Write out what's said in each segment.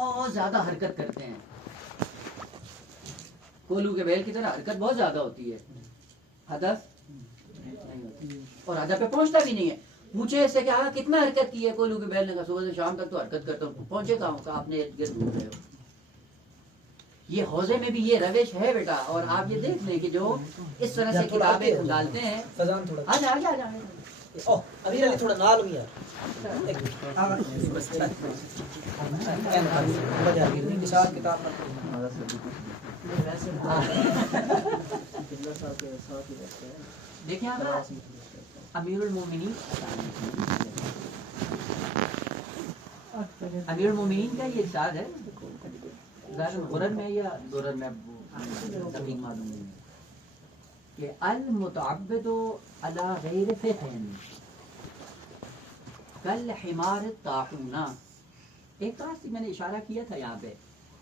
بہت زیادہ حرکت کرتے ہیں، کولو کے بیل کی طرح حرکت بہت زیادہ ہوتی ہے، ہدف نہیں ہوتی، اور ہدف پہ پہنچتا بھی نہیں ہے. پوچھے اس سے کہ ہاں کتنا حرکت کی ہے کولو کے بیل نے کہا صبح سے شام تک تو حرکت کرتا ہوں. پہنچے کہاں ہوں؟ آپ نے ارد گرد گھوم رہے ہو. یہ حوضے میں بھی یہ روش ہے بیٹا. اور آپ یہ دیکھ لیں کہ جو اس طرح سے کتابیں ڈالتے ہیں. آجا آجا آجا ابھی علی تھوڑا نال بھی یار دیکھیں آپ امیر المومنین، امیر المومنین کا یہ ارشاد ہے غرر میں یا درر میں تقریب معلوم نہیں ہے کہ المتعبد علی غیر فقہ کالحمار الطاحونہ. ایک طرح سے میں نے اشارہ کیا تھا یہاں پہ،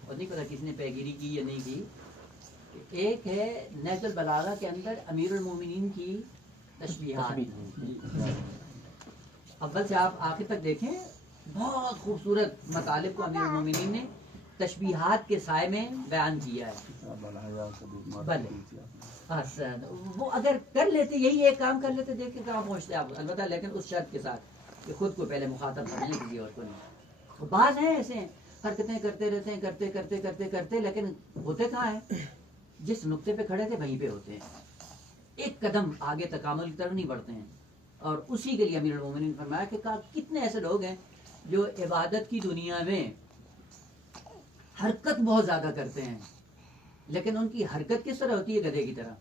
اور نہیں پتا کس نے پیگیری کی یا نہیں کی. ایک ہے نہج البلاغہ کے اندر امیر المومنین کی تشبیہات، اول سے آپ آخر تک دیکھیں، بہت خوبصورت مطالب کو امیر المومنین نے تشبیہات کے سائے میں بیان کیا ہے. احسن، وہ اگر کر لیتے یہی ایک کام کر لیتے دیکھ کے کہاں پہنچتے آپ، البتہ لیکن اس شرط کے ساتھ کہ خود کو پہلے مخاطب کرنے کسی اور کو نہیں. بعض ہیں ایسے حرکتیں کرتے رہتے ہیں، کرتے کرتے کرتے کرتے، لیکن ہوتے کہاں ہیں؟ جس نقطے پہ کھڑے تھے وہیں پہ ہوتے ہیں، ایک قدم آگے تکامل کی طرف نہیں بڑھتے ہیں. اور اسی کے لیے امیر المومنین نے فرمایا کہ کتنے ایسے لوگ ہیں جو عبادت کی دنیا میں حرکت بہت زیادہ کرتے ہیں، لیکن ان کی حرکت کس طرح ہوتی ہے؟ گدھے کی طرح.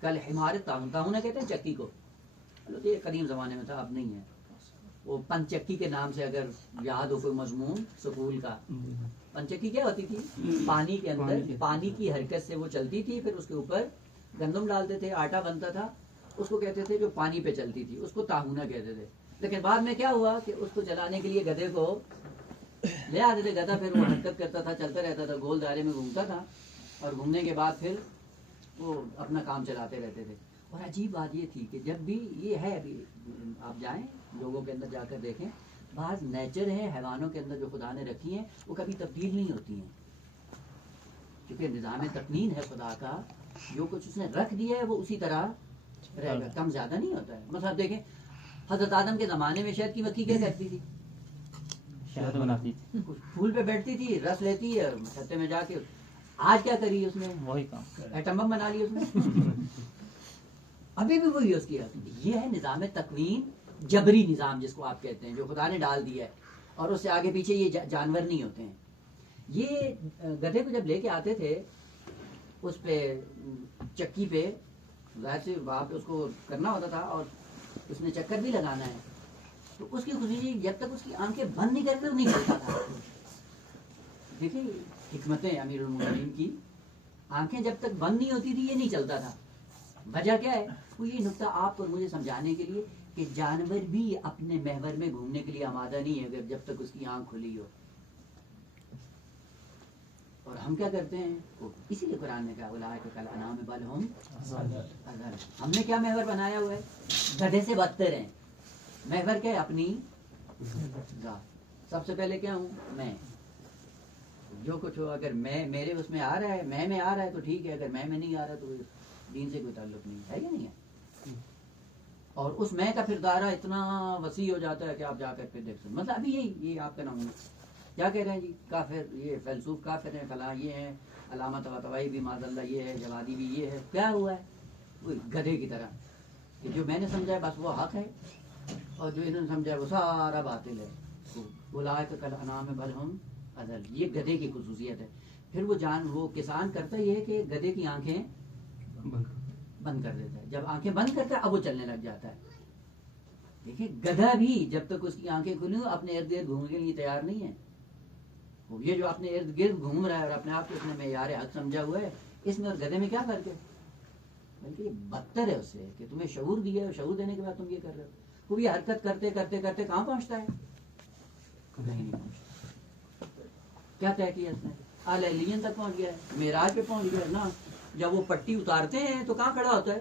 کل حمار طاحونہ کہتے ہیں چکی کو، یہ قدیم زمانے میں تھا، اب نہیں ہے. وہ پن چکی کے نام سے اگر یاد ہو کوئی مضمون سکول کا، پن چکی کیا ہوتی تھی؟ پانی کے اندر پانی کی حرکت سے وہ چلتی تھی، پھر اس کے اوپر گندم ڈالتے تھے، آٹا بنتا تھا، اس کو کہتے تھے جو پانی پہ چلتی تھی، اس کو طاحونہ کہتے تھے. لیکن بعد میں کیا ہوا کہ اس کو چلانے کے لیے گدھے کو لے آتے تھے. گدھا پھر وہ حرکت کرتا تھا، چلتا رہتا تھا، گول دائرے میں گھومتا تھا، اور گھومنے کے بعد پھر وہ اپنا کام چلاتے رہتے تھے. اور عجیب بات یہ تھی کہ جب بھی یہ ہے، ابھی آپ جائیں لوگوں کے اندر جا کر دیکھیں، بعض نیچر ہے حیوانوں کے اندر جو خدا نے رکھی ہیں وہ کبھی تبدیل نہیں ہوتی ہیں، کیونکہ نظام تقنین ہے خدا کا، جو کچھ اس نے رکھ دیا ہے وہ اسی طرح رہے گا، کم زیادہ نہیں ہوتا ہے. مثلا دیکھیں حضرت آدم کے زمانے میں شہد کی مکھی کیا کرتی تھی؟ شہد بناتی تھی، پھول پہ بیٹھتی تھی، رس لیتی ہے چھتے میں جا کے. آج کیا کری اس نے؟ وہی کام ایٹم بم بنا لی اس نے. ابھی بھی وہی اس کی. یہ ہے نظام تکوین، جبری نظام جس کو آپ کہتے ہیں، جو خدا نے ڈال دیا ہے، اور اس سے آگے پیچھے یہ جانور نہیں ہوتے ہیں. یہ گدھے کو جب لے کے آتے تھے اس پہ چکی پہ، ظاہر سے وہاں پہ اس کو کرنا ہوتا تھا اور اس نے چکر بھی لگانا ہے، تو اس کی خصوصی جب تک اس کی آنکھیں بند نہیں کرتے نہیں چلتا تھا. دیکھیں حکمتیں امیر المومنین کی، آنکھیں جب تک بند نہیں ہوتی تھی یہ نہیں چلتا تھا. وجہ کیا ہے؟ وہ یہ نقطہ آپ اور مجھے سمجھانے کے لیے کہ جانور بھی اپنے محور میں گھومنے کے لیے آمادہ نہیں ہے اگر جب تک اس کی آنکھ کھلی ہو. اور ہم کیا کرتے ہیں؟ اسی لیے قرآن نے کہا اولئک کالانعام بل ھم اضل. ہم نے کیا محور بنایا ہوا ہے؟ گدھے سے بدتر ہیں. محور کیا ہے؟ اپنی ذات. سب سے پہلے کیا ہوں میں، جو کچھ ہو اگر میں میرے اس میں آ رہا ہے، میں آ رہا ہے تو ٹھیک ہے، اگر میں نہیں آ رہا تو دین سے کوئی تعلق نہیں ہے، یا نہیں ہے. اور اس میں کا پھر دائرہ اتنا وسیع ہو جاتا ہے کہ آپ جا کر پھر دیکھ سکتے. مطلب ابھی یہ آپ کا نام کیا کہہ رہے ہیں جی؟ کافر، یہ فیلسوف کافر ہیں، فلاں یہ ہیں، علامہ طباطبائی بھی معاذ اللہ یہ ہے، جوادی بھی یہ ہے. کیا ہوا ہے؟ وہ گدھے کی طرح کہ جو میں نے سمجھا ہے بس وہ حق ہے، اور جو انہوں نے سمجھا ہے وہ سارا باطل ہے. اولئک کالانعام بل ھم اضل. یہ گدھے کی خصوصیت ہے. پھر وہ کسان کرتا یہ ہے کہ گدھے کی آنکھیں بند کر دیتا ہے. جب آنکھیں بند کرتا ہے اب وہ چلنے لگ جاتا ہے. دیکھیں گدھا بھی جب تک اس کی آنکھیں کھلی ہوں اپنے ارد گرد گھومنے کے لیے تیار نہیں ہے. یہ جو اپنے ارد گرد گھوم رہا ہے اور اپنے آپ کو اس نے معیار حق سمجھا ہوا ہے، اس میں اور گدھے میں کیا فرق ہے؟ بلکہ یہ بدتر ہے اس سے کہ تمہیں شعور دیا ہے، شعور دینے کے بعد تم یہ کر رہے ہو. وہ یہ حرکت کرتے کرتے کرتے کہاں پہنچتا ہے؟ کہیں نہیں پہنچتا. کیا طے کیا اس نے؟ اعلی علیین تک پہنچ گیا ہے، معراج پہ پہنچ گیا نا. جب وہ پٹی اتارتے ہیں تو کہاں کھڑا ہوتا ہے؟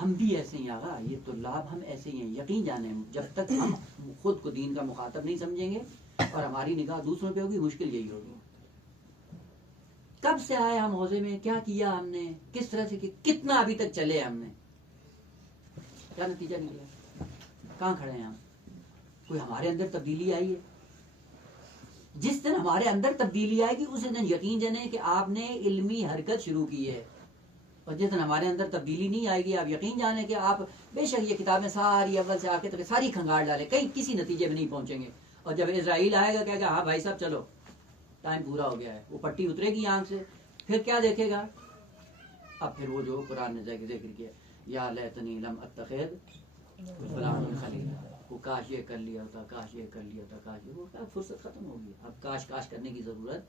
ہم بھی ایسے ہی آغا، یہ طلاب ہم ایسے ہی ہیں، یقین جانیں جب تک ہم خود کو دین کا مخاطب نہیں سمجھیں گے اور ہماری نگاہ دوسروں پہ ہوگی، مشکل یہی ہوگی. کب سے آئے ہم حوضے میں، کیا کیا ہم نے، کس طرح سے کتنا ابھی تک چلے ہم نے، کیا نتیجہ نکلا، کہاں کھڑے ہیں ہم؟ کوئی ہمارے اندر تبدیلی آئی ہے؟ جس دن ہمارے اندر تبدیلی آئے گی اس دن یقین جانیں کہ آپ نے علمی حرکت شروع کی ہے. اور جس دن ہمارے اندر تبدیلی نہیں آئے گی، آپ یقین جانیں کہ آپ بے شک یہ کتابیں ساری اول سے آخر تک ساری کھنگاڑ ڈالیں، کہیں کسی نتیجے میں نہیں پہنچیں گے. اور جب اسرائیل آئے گا کہے گا ہاں بھائی صاحب چلو ٹائم پورا ہو گیا ہے، وہ پٹی اترے گی آنکھ سے، پھر کیا دیکھے گا؟ اب پھر وہ جو قرآن نے ذکر کیا، یا لیتنی لم اتخذ فلانا خلیلا، وہ کاش یہ کر لیا ہوتا، کاش یہ کر لیا ہوتا، کاش یہ، وہ فرصت ختم ہوگی، اب کاش کرنے کی ضرورت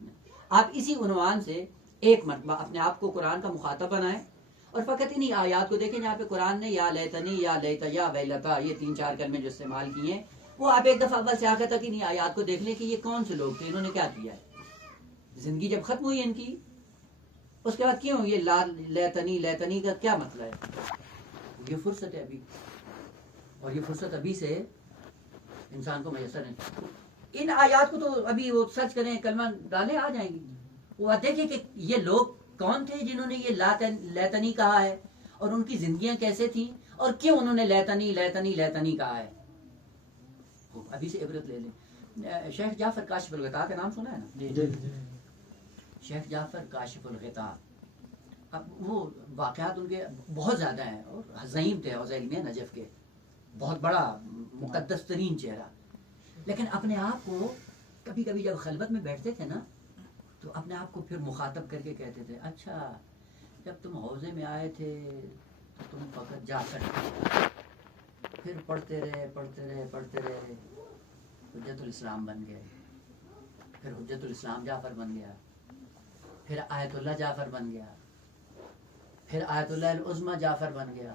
نہیں. آپ اسی عنوان سے ایک مرتبہ اپنے آپ کو قرآن کا مخاطب بنائیں اور فقط انہی آیات کو دیکھیں جہاں پہ قرآن نے یا لیتنی، یا لیتا، یا ویلتا، یہ 3-4 کلمے جو استعمال کیے ہیں، وہ آپ ایک دفعہ اول سے آخر تک انہی آیات کو دیکھ لیں کہ یہ کون سے لوگ تھے، انہوں نے کیا کیا ہے. زندگی جب ختم ہوئی ان کی، اس کے بعد کیوں یہ لیتنی کا کیا مطلب ہے؟ یہ فرصت ہے ابھی، اور یہ فرصت ابھی سے انسان کو میسر ہے. ان آیات کو تو ابھی وہ سرچ کریں، کلمہ ڈالیں، آ جائیں گی. وہ دیکھیں کہ یہ لوگ کون تھے جنہوں نے یہ لیتنی کہا ہے، اور ان کی زندگیاں کیسے تھیں، اور کیوں انہوں نے لیتنی کہا ہے. ابھی سے عبرت لے لیں. شیخ جعفر کاشف الغطاء کا نام سنا ہے نا؟ شیخ جعفر کاشف الغطاء، اب وہ واقعات ان کے بہت زیادہ ہیں، اور زعیم تھے حوضہ علمیہ نجف کے، بہت بڑا مقدس ترین چہرہ. لیکن اپنے آپ کو کبھی کبھی جب خلوت میں بیٹھتے تھے نا، تو اپنے آپ کو پھر مخاطب کر کے کہتے تھے، اچھا جب تم حوضے میں آئے تھے تو تم فقط جا سکتے، پھر پڑھتے رہے حجت الاسلام بن گئے، پھر حجت الاسلام جعفر بن گیا، پھر آیت اللہ جعفر بن گیا، پھر آیت اللہ العظمی جعفر بن گیا،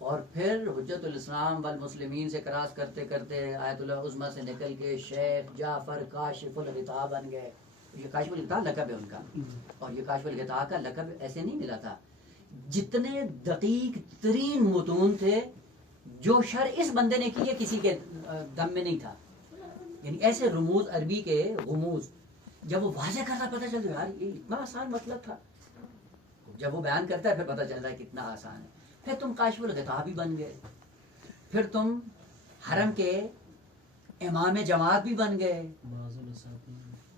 اور پھر حجت الاسلام والمسلمین سے کراس کرتے کرتے آیت اللہ العظمی سے نکل کے شیخ جعفر کاشف الغطاء بن گئے. یہ کاشف الغطاء لقب ہے ان کا، اور یہ کاشف الغطاء کا لقب ایسے نہیں ملا تھا. جتنے دقیق ترین متون تھے جو شرح اس بندے نے کی ہے کسی کے دم میں نہیں تھا. یعنی ایسے رموز عربی کے غموز جب وہ واضح کرتا پتہ چلتا ہے یار یہ اتنا آسان مطلب تھا. جب وہ بیان کرتا ہے پھر پتہ چلتا ہے کتنا آسان ہے. پھر تم کاشف الغطاء بھی بن گئے، پھر تم حرم کے امام جماعت بھی بن گئے،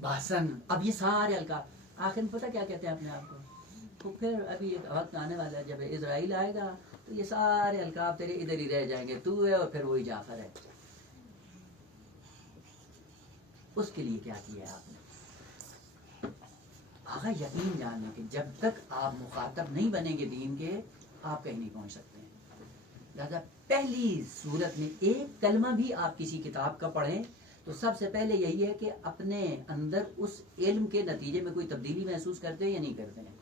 باسن. اب یہ سارے القاب آخر میں پتہ کیا کہتے ہیں اپنے آپ کو؟ تو پھر ابھی ایک وقت آنے والا ہے جب اسرائیل آئے گا تو یہ سارے القاب تیرے ادھر ہی رہ جائیں گے، تو ہے اور پھر وہی جعفر ہے. اس کے لیے کیا کیا ہے آپ نے؟ آغا یقین جانیں کہ جب تک آپ مخاطب نہیں بنیں گے دین کے، آپ کہیں نہیں پہنچ سکتے ہیں. لہذا پہلی صورت میں ایک کلمہ بھی آپ کسی کتاب کا پڑھیں تو سب سے پہلے یہی ہے کہ اپنے اندر اس علم کے نتیجے میں کوئی تبدیلی محسوس کرتے ہیں یا نہیں کرتے ہیں.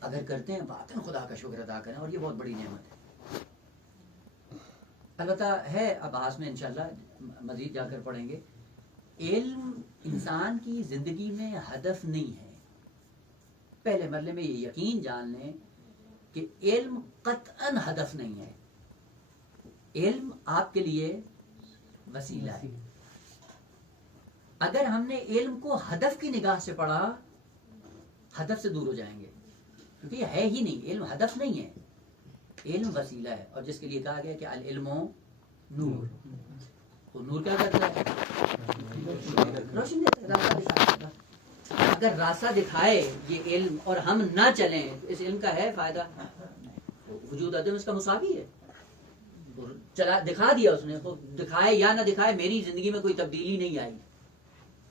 اگر کرتے ہیں باطن خدا کا شکر ادا کریں، اور یہ بہت بڑی نعمت ہے. البتہ ہے ابحاث میں انشاءاللہ مزید جا کر پڑھیں گے، علم انسان کی زندگی میں ہدف نہیں ہے. پہلے مرحلے میں یہ یقین جان لیں کہ علم قطعاً ہدف نہیں ہے. علم آپ کے لیے وسیلہ ہے. اگر ہم نے علم کو ہدف کی نگاہ سے پڑھا، ہدف سے دور ہو جائیں گے، کیونکہ یہ ہے ہی نہیں. علم ہدف نہیں ہے، علم وسیلہ ہے. اور جس کے لیے کہا گیا کہ العلم نور، وہ نور کیا کرتا ہے؟ روشن دیتا ہے، راستہ دکھاتا ہے. اگر راستہ دکھائے یہ علم اور ہم نہ چلیں، اس علم کا ہے فائدہ؟ وجود عدم اس کا مساوی ہے. چلا دکھا دیا اس نے، دکھائے یا نہ دکھائے میری زندگی میں کوئی تبدیلی نہیں آئی.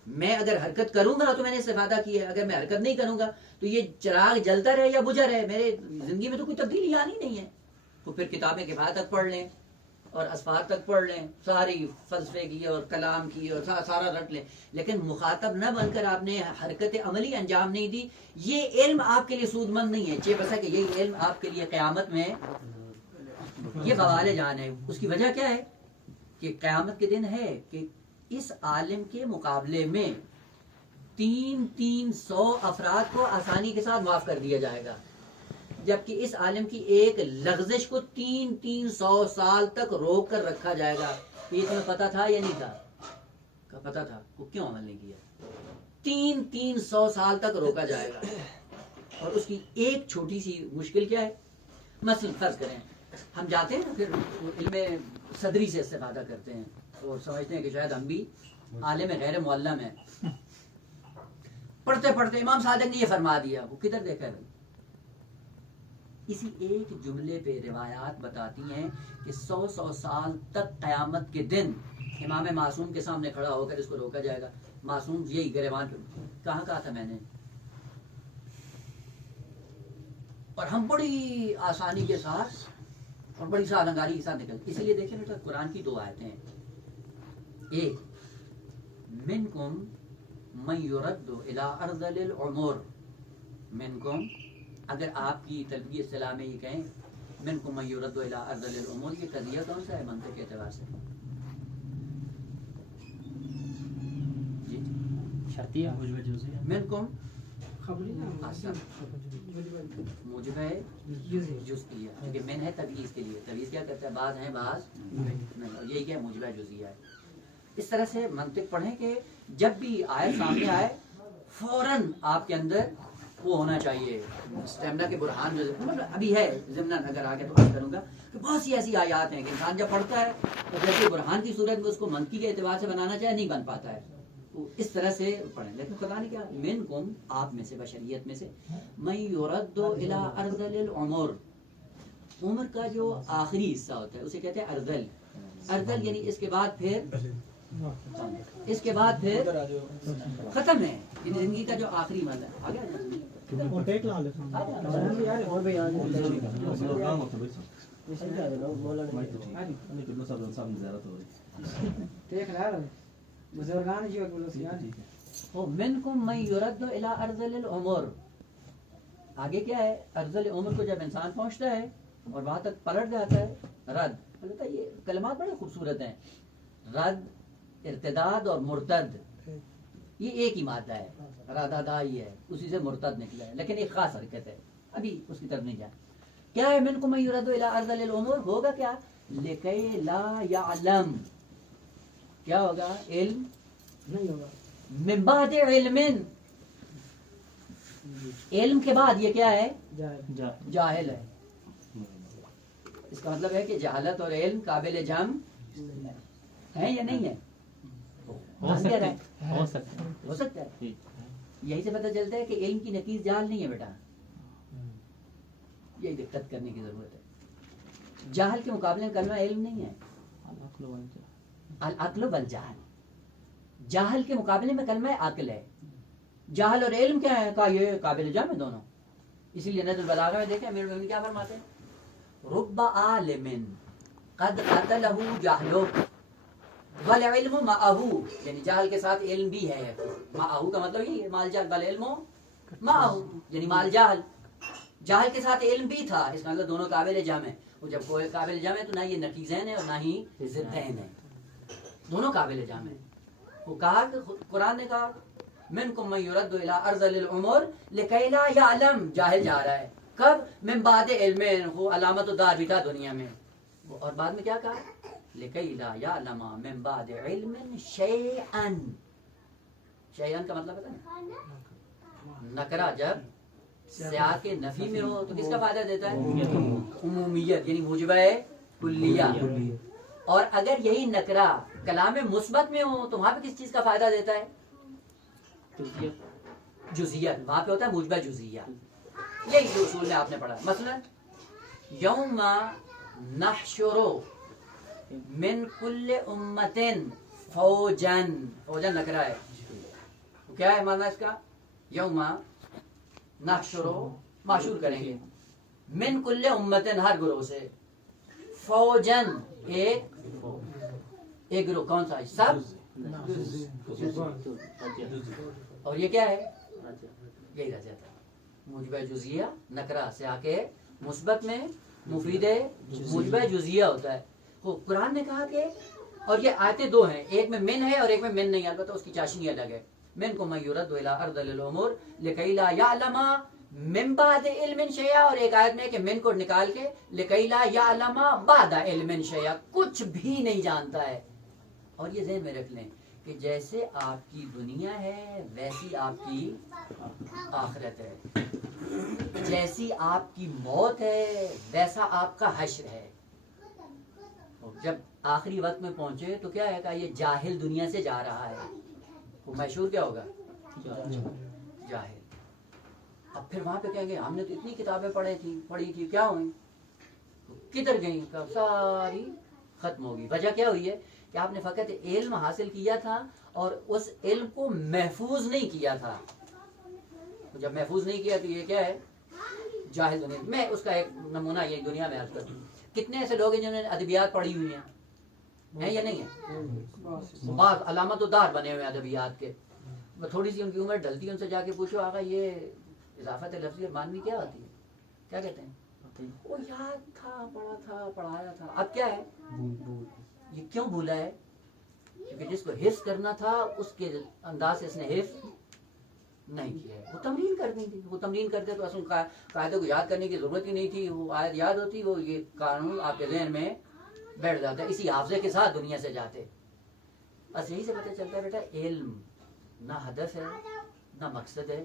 میں اگر حرکت کروں گا تو میں نے استفادہ کی ہے، اگر میں حرکت نہیں کروں گا تو یہ چراغ جلتا رہے یا بجھا رہے، میرے زندگی میں تو کوئی تبدیلی آنی نہیں ہے. تو پھر کتابیں کفایت تک پڑھ لیں اور اسفار تک پڑھ لیں، ساری فلسفے کی اور کلام کی اور سارا رٹ لیں، لیکن مخاطب نہ بن کر آپ نے حرکت عملی انجام نہیں دی. یہ علم آپ کے لیے سود مند نہیں ہے. چھ بسا کہ یہی علم آپ کے لیے قیامت میں یہ بوال جان ہے. اس کی وجہ کیا ہے کہ قیامت کے دن ہے کہ اس عالم کے مقابلے میں 300 افراد کو آسانی کے ساتھ معاف کر دیا جائے گا. جبکہ اس عالم کی ایک لغزش کو 300 سال تک روک کر رکھا جائے گا. یہ تمہیں پتا تھا یا نہیں تھا؟ پتا تھا. وہ کیوں عمل نہیں کیا؟ 300 سال تک روکا جائے گا. اور اس کی ایک چھوٹی سی مشکل کیا ہے؟ مثلا فرض کریں ہم جاتے ہیں پھر علم صدری سے استفادہ کرتے ہیں اور سمجھتے ہیں کہ شاید ہم بھی عالم غیر معلم ہیں. پڑھتے پڑھتے امام صادق نے یہ فرما دیا. وہ کدھر دیکھا ہے بھائی؟ اسی ایک جملے پہ روایات بتاتی ہیں کہ 100 سال تک قیامت کے دن امام معصوم کے سامنے کھڑا ہو کر اس کو روکا جائے گا. معصوم یہی گریبان پہ کہاں کہا تھا میں نے؟ اور ہم بڑی آسانی کے ساتھ اور بڑی سالنگاری کے ساتھ نکلتے. اسی لیے دیکھیں بیٹا قرآن کی 2 آیتیں ہیں. ایک منکم من یرد الی ارذل العمر. منکم اگر آپ کی طلبی اصطلاح میں یہ کہیں منکم من یرد الی ارذل العمر، یہ قضیہ کون سا ہے منطق کے اعتبار سے؟ جی شرطیہ منکم موجب ہے جزئیہ، کیونکہ من ہے تبعیض کے لیے. تبعیض کیا کرتا ہے؟ بعض ہیں بعض نہیں. اور یہی کیا موجب ہے جزئیہ ہے. اس طرح سے منطق پڑھیں کہ جب بھی آیت سامنے آئے فوراً آپ کے اندر وہ ہونا چاہیے اسٹیمنا کے برہان. جو ابھی ہے ضمناً اگر آگے تو کروں گا کہ بہت سی ایسی آیات ہیں کہ انسان جب پڑھتا ہے تو جیسے برہان کی صورت میں اس کو منطقی کے اعتبار سے بنانا چاہے نہیں بن پاتا ہے. اس طرح سے پڑھیں. لیکن خدا نے کیا منکم آپ میں سے بشریت میں سے من یرد الی ارذل العمر. عمر کا جو آخری حصہ ہوتا ہے اسے کہتے ہیں ارذل. ارذل یعنی اس کے بعد پھر ختم ہے. یعنی زندگی کا جو آخری مرحلہ منکم من یرد الی ارذل العمر. آگے کیا ہے؟ ارذل عمر کو جب انسان پہنچتا ہے اور وہاں تک پلٹ جاتا ہے رد. یہ کلمات بڑے خوبصورت ہیں. رد، ارتداد اور مرتد یہ ایک ہی مادہ ہے. رددا ہی ہے، اسی سے مرتد نکلا ہے، لیکن ایک خاص حرکت ہے. ابھی اس کی طرف نہیں جائیں. کیا ہے منکم من یرد الی ارذل العمر؟ ہوگا کیا؟ لکی لا یعلم. کیا ہوگا؟ علم نہیں ہوگا. من بعد علم، علم کے بعد یہ کیا ہے؟ جاہل ہے. اس کا مطلب ہے کہ جہالت اور علم قابل جمع ہے یا نہیں ہے؟ ہو سکتا ہے. یہی سے پتہ چلتا ہے کہ علم کی نقیض جہل نہیں ہے بیٹا. یہی دقت کرنے کی ضرورت ہے. جہل کے مقابلے میں کلمہ علم نہیں ہے. العقل والجہل. جہل کے مقابلے میں کلمہ عقل ہے. جہل اور علم کیا ہے؟ کہا یہ قابل جمع ہے دونوں. اسی لیے نظر البلاغہ میں دیکھیں امیر المومنین کیا فرماتے ہیں؟ رب عالم قد قتلہ جہلہ والعلم معہ. یعنی جہل کے ساتھ علم بھی ہے. معہ کا مطلب یہ مال جہل، والعلم معہ یعنی مال جہل. جہل کے ساتھ علم بھی تھا، اس کا مطلب دونوں قابل جمع ہیں. اور جب کوئی قابل جمع ہے تو نہ یہ نقیضین ہے اور نہ ہی ضدین ہے، دونوں قابل جمع ہیں. وہ کہا کہ قرآن نے کہا منکم من یرد الی ارذل العمر لکی لا یعلم. جاہل جا رہا ہے کب؟ من بعد علم. وہ علامت و دار بھی تھا دنیا میں. اور بعد میں کیا کہا؟ لکی لا یعلم من بعد علم شیئا. شیئا کا مطلب پتہ ہے؟ نکرہ جب سیاق نفی میں ہو تو کس کا فائدہ دیتا ہے؟ عمومیت یعنی موجبہ کلیہ. اور اگر یہی نکرہ کلام مثبت میں ہو تو وہاں پہ کس چیز کا فائدہ دیتا ہے؟ جزئیت. وہاں پہ ہوتا ہے موجبہ جزئیہ. یہی دو اصول میں آپ نے پڑھا. مثلا یوم نحشر من کل امت فوجن. فوجن نکرہ ہے. کیا ہے معنی اس کا؟ یوم نحشر معشور کریں گے من کل امتن ہر گروہ سے، فوجن ایک گروہ. کون سا؟ سب. اور یہ کیا ہے؟ یہی رہ جاتا ہے موجبہ جزئیہ. نکرہ سے آ کے مثبت میں مفید موجبہ جزئیہ ہوتا ہے. وہ قرآن نے کہا کہ اور یہ آیتیں 2 ہیں، ایک میں من ہے اور ایک میں من نہیں. البتہ اس کی چاشنی الگ ہے. منکم من یرد الی ارذل العمر لکی لا یعلم من بعد علم شیء، اور ایک آیت میں کہ من کو نکال کے لکی لا یعلم بعد علم شیء، کچھ بھی نہیں جانتا ہے. اور یہ ذہن میں رکھ لیں کہ جیسے آپ کی دنیا ہے ویسی آپ کی آخرت ہے، جیسی آپ کی موت ہے ویسا آپ کا حشر ہے. جب آخری وقت میں پہنچے تو کیا ہے کہ یہ جاہل دنیا سے جا رہا ہے، وہ مشہور کیا ہوگا؟ جاہل. اب پھر وہاں پہ کہیں گے ہم نے تو اتنی کتابیں پڑھی تھی کیا ہوئی؟ کدھر گئیں؟ ساری ختم ہوگی. وجہ کیا ہوئی ہے کہ آپ نے فقط علم حاصل کیا تھا اور اس علم کو محفوظ نہیں کیا تھا. جب محفوظ نہیں کیا تو یہ کیا ہے؟ جاہل دنیا. میں اس کا ایک نمونہ یہ دنیا میں عرض کرتا ہوں. کتنے ایسے لوگ ہیں جنہوں نے ادبیات پڑھی ہوئی ہیں یا نہیں ہے؟ بعض علامت و دار بنے ہوئے ہیں ادبیات کے. تھوڑی سی ان کی عمر ڈلتی ہے، ان سے جا کے پوچھو آقا یہ اضافت لفظی اور معنوی کیا ہوتی ہے؟ کیا کہتے ہیں؟ وہ یاد تھا، پڑھا تھا، پڑھایا تھا. اب کیا ہے؟ یہ کیوں بھولا ہے؟ کیونکہ جس کو حفظ کرنا تھا اس کے انداز سے اس نے حفظ نہیں کیا ہے. وہ تمرین کر دی تھی، وہ تمرین کرتے تو اصل قاعدے کو یاد کرنے کی ضرورت ہی نہیں تھی. وہ آیت یاد ہوتی، وہ یہ قانون آپ کے ذہن میں بیٹھ جاتا ہے. اسی حافظے کے ساتھ دنیا سے جاتے. بس یہی سے پتہ چلتا ہے بیٹا علم نہ ہدف ہے نہ مقصد ہے،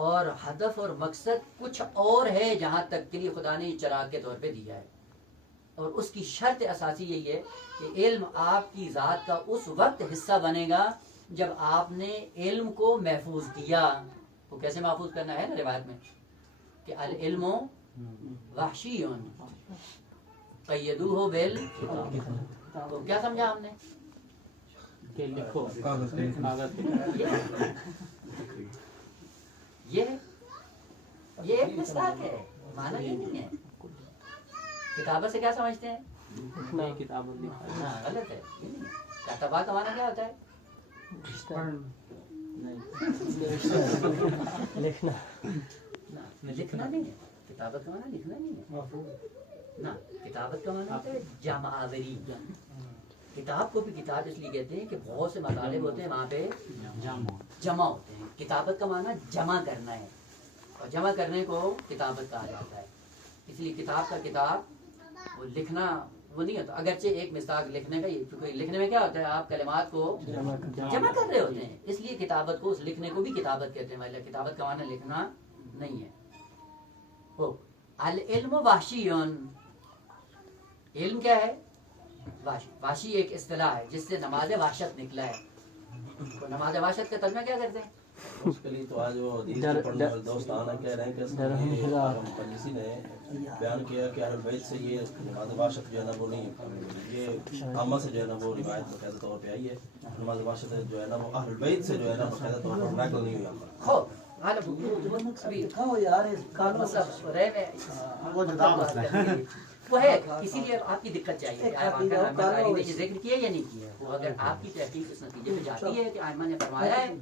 اور ہدف اور مقصد کچھ اور ہے جہاں تک کے لیے خدا نے چراغ کے طور پہ دیا ہے. اور اس کی شرط اساسی یہی ہے کہ علم آپ کی ذات کا اس وقت حصہ بنے گا جب آپ نے علم کو محفوظ کیا. وہ کیسے محفوظ کرنا ہے نا روایت میں کہ العلم وحشی قیدوہ بال. تو کیا سمجھا ہم نے؟ کہ لکھو یہ ایک مصداق ہے، معنی یہ نہیں ہے. کتابت سے کیا سمجھتے ہیں؟ نئی کتاب لکھا ہاں غلط ہے. یہ نہیں ہے. کتابات کا معنی کیا ہوتا ہے؟ لکھنا. لکھنا نہیں ہے. کتابت کا معنی لکھنا نہیں ہے نا. کتابت کا معنی ہوتا ہے جمع آوری. کتاب کو بھی کتاب اس لیے کہتے ہیں کہ بہت سے مطالب ہوتے ہیں وہاں پہ جمع ہوتے ہیں. کتابت کا معنی جمع کرنا ہے، اور جمع کرنے کو کتابت کہا جاتا ہے. اس لیے کتاب کا کتاب وہ لکھنا وہ نہیں ہوتا. اگرچہ ایک مصداق لکھنے کا، کیونکہ لکھنے میں کیا ہوتا ہے آپ کلمات کو جمع کر رہے ہوتے ہیں، اس لیے کتابت کو، اس لکھنے کو بھی کتابت کہتے ہیں. مطلب کتابت کا معنی لکھنا نہیں ہے. العلم وحشی. علم کیا ہے؟ وحشی ایک اصطلاح ہے جس سے نماز وحشت نکلا ہے. تو نماز وحشت کا ترجمہ کیا کرتے ہیں؟ اس کے لیے تو آج وہ حدیث کے پڑھنے والے دوست آنا کہہ رہے ہیں کہ مجلسی نے بیان کیا کہ اہل بیت سے یہ نماز وحشت جو ہے نا وہ نہیں، یہ عامہ سے جو ہے نا وہ روایت باقاعدہ طور پہ آئی ہے. نماز وحشت جو ہے نا وہ اہل بیت سے جو ہے نا باقاعدہ طور پر نقل نہیں ہوئی. وہ ہے اسی لیے آپ کی دقت چاہیے ذکر کیا یا نہیں کیا. وہ اگر آپ کی تحقیق اس نتیجے میں جاتی ہے کہ ائمہ نے فرمایا ہے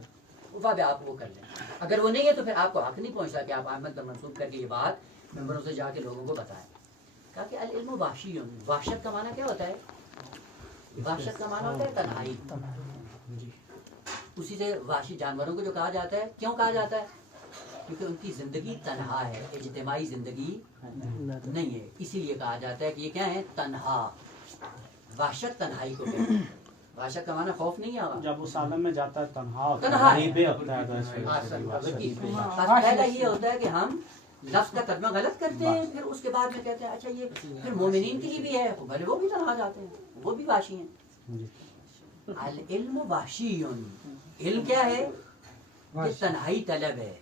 وفا آپ وہ کر لیں. اگر وہ نہیں ہے تو پھر آپ کو حق نہیں پہنچتا کہ آپ احمد پر منسوخ کر کے یہ بات ممبروں سے جا کے لوگوں کو بتائیں. کہا کہ العلم وحشی. وحشت کا معنی کیا ہوتا ہے؟ وحشت کا معنی ہوتا ہے تنہائی. اسی سے وحشی جانوروں کو جو کہا جاتا ہے، کیوں کہا جاتا ہے؟ کیونکہ ان کی زندگی تنہا ہے، اجتماعی زندگی نہیں ہے. اسی لیے کہا جاتا ہے کہ یہ کیا ہے؟ تنہا. وحشت تنہائی کو کہتے ہیں. وحشت کا معنی خوف نہیں ہے. جب اس عالم میں جاتا ہے تنہا تنہا ہے. پہلا یہ ہوتا ہے کہ ہم لفظ کا ترجمہ غلط کرتے ہیں، پھر اس کے بعد میں کہتے ہیں اچھا یہ پھر مومنین کے لیے بھی ہے، بھلے وہ بھی تنہا جاتے ہیں، وہ بھی وحشی ہیں. العلم وحشی. علم کیا ہے؟ یہ تنہائی طلب ہے.